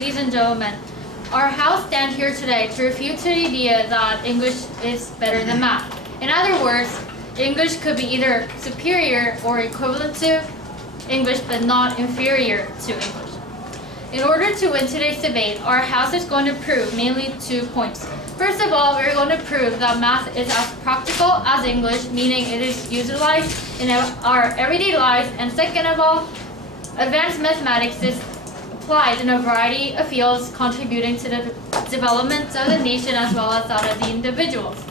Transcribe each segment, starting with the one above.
Ladies and gentlemen, our house stand here today to refute the idea that English is better than math. In other words, English could be either superior or equivalent to English but not inferior to English. In order to win today's debate, our house is going to prove mainly 2 points. First of all, we're going to prove that math is as practical as English, meaning it is utilized in our everyday lives. And second of all, advanced mathematics is applied in a variety of fields, contributing to the development of the nation as well as that of the individuals.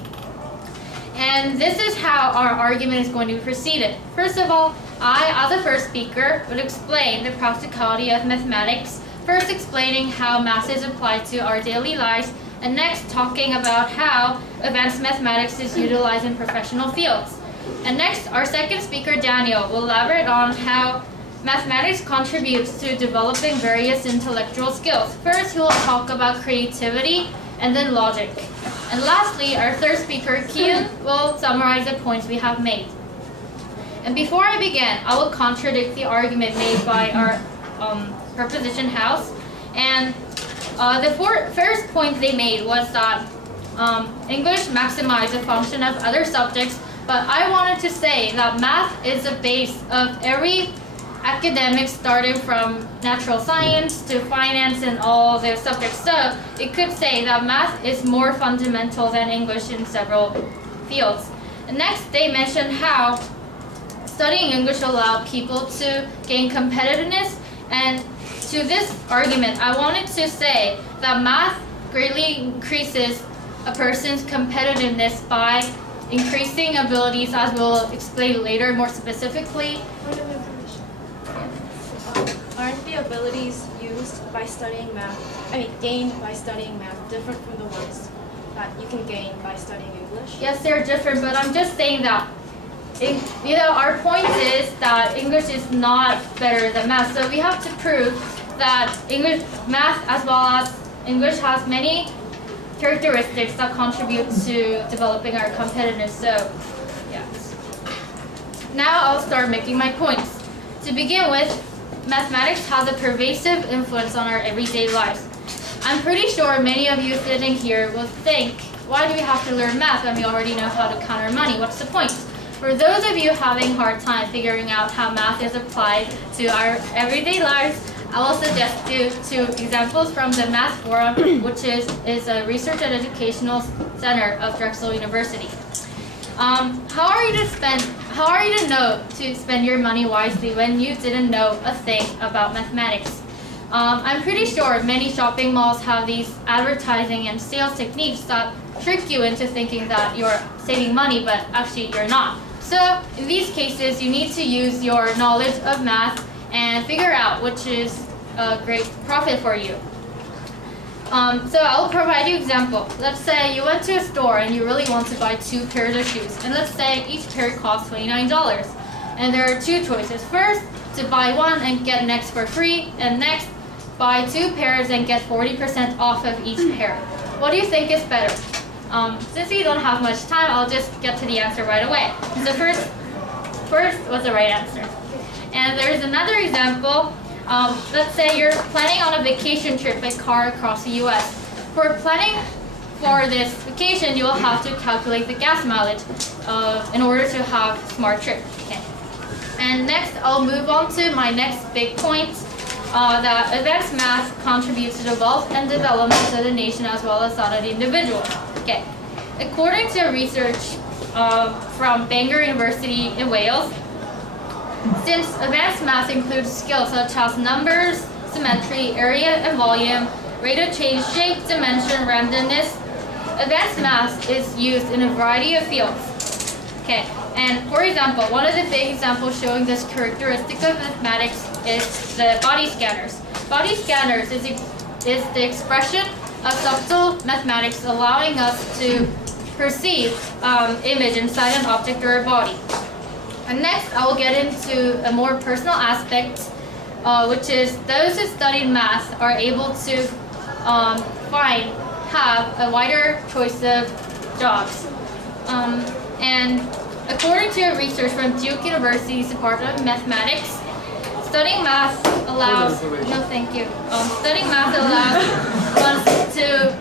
And this is how our argument is going to be proceeded. First of all, I, as a first speaker, would explain the practicality of mathematics, first explaining how math is applied to our daily lives, and next talking about how advanced mathematics is utilized in professional fields. And next, our second speaker, Daniel, will elaborate on how mathematics contributes to developing various intellectual skills. First, he will talk about creativity and then logic. And lastly, our third speaker, Kian, will summarize the points we have made. And before I begin, I will contradict the argument made by our proposition house. And the first point they made was that English maximizes the function of other subjects, but I wanted to say that math is the base of every academics, starting from natural science to finance and all the subjects. So it could say that math is more fundamental than English in several fields. And next, they mentioned how studying English allowed people to gain competitiveness. And to this argument, I wanted to say that math greatly increases a person's competitiveness by increasing abilities, as we'll explain later more specifically. Aren't the abilities used by studying gained by studying math different from the ones that you can gain by studying English? Yes, they're different, but I'm just saying that our point is that English is not better than math. So we have to prove that math as well as English has many characteristics that contribute to developing our competitiveness. So, yes. Now I'll start making my points. To begin with, mathematics has a pervasive influence on our everyday lives. I'm pretty sure many of you sitting here will think, why do we have to learn math when we already know how to count our money? What's the point? For those of you having a hard time figuring out how math is applied to our everyday lives, I will suggest you 2 examples from the Math Forum, which is a research and educational center of Drexel University. How are you to know to spend your money wisely when you didn't know a thing about mathematics? I'm pretty sure many shopping malls have these advertising and sales techniques that trick you into thinking that you're saving money, but actually you're not. So in these cases, you need to use your knowledge of math and figure out which is a great profit for you. So I'll provide you an example. Let's say you went to a store and you really want to buy 2 pairs of shoes. And let's say each pair costs $29. And there are 2 choices. First, to buy one and get next for free. And next, buy 2 pairs and get 40% off of each pair. What do you think is better? Since we don't have much time, I'll just get to the answer right away. So first was the right answer. And there's another example. Let's say you're planning on a vacation trip by car across the U.S. For planning for this vacation, you will have to calculate the gas mileage in order to have a smart trip. Okay. And next, I'll move on to my next big point, that advanced math contributes to the wealth and development of the nation as well as that of the individual. Okay. According to research from Bangor University in Wales, since advanced math includes skills such as numbers, symmetry, area and volume, rate of change, shape, dimension, randomness, advanced math is used in a variety of fields. Okay, and for example, one of the big examples showing this characteristic of mathematics is the body scanners. Body scanners is the expression of subtle mathematics allowing us to perceive image inside an object or a body. And next, I will get into a more personal aspect, which is those who study math are able to have a wider choice of jobs. And according to research from Duke University's Department of Mathematics, studying math allows, no thank you. Studying math allows us to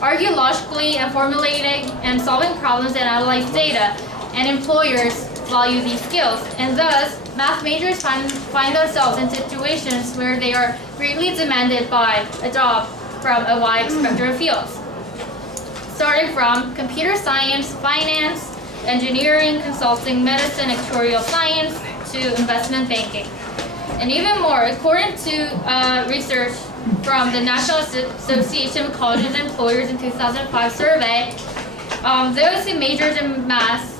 argue logically and formulating and solving problems and analyze data, and employers value these skills, and thus math majors find themselves in situations where they are greatly demanded by a job from a wide spectrum of fields, starting from computer science, finance, engineering, consulting, medicine, actuarial science, to investment banking. And even more, according to research from the National Association of Colleges and Employers in 2005 survey, those who majored in math,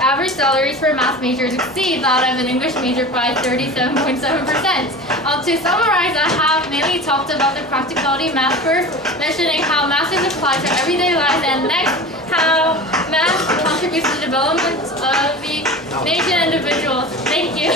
average salaries for math majors exceed that of an English major by 37.7%. To summarize, I have mainly talked about the practicality of math first, mentioning how math is applied to everyday life, and next, how math contributes to the development of the nation and individuals. Thank you.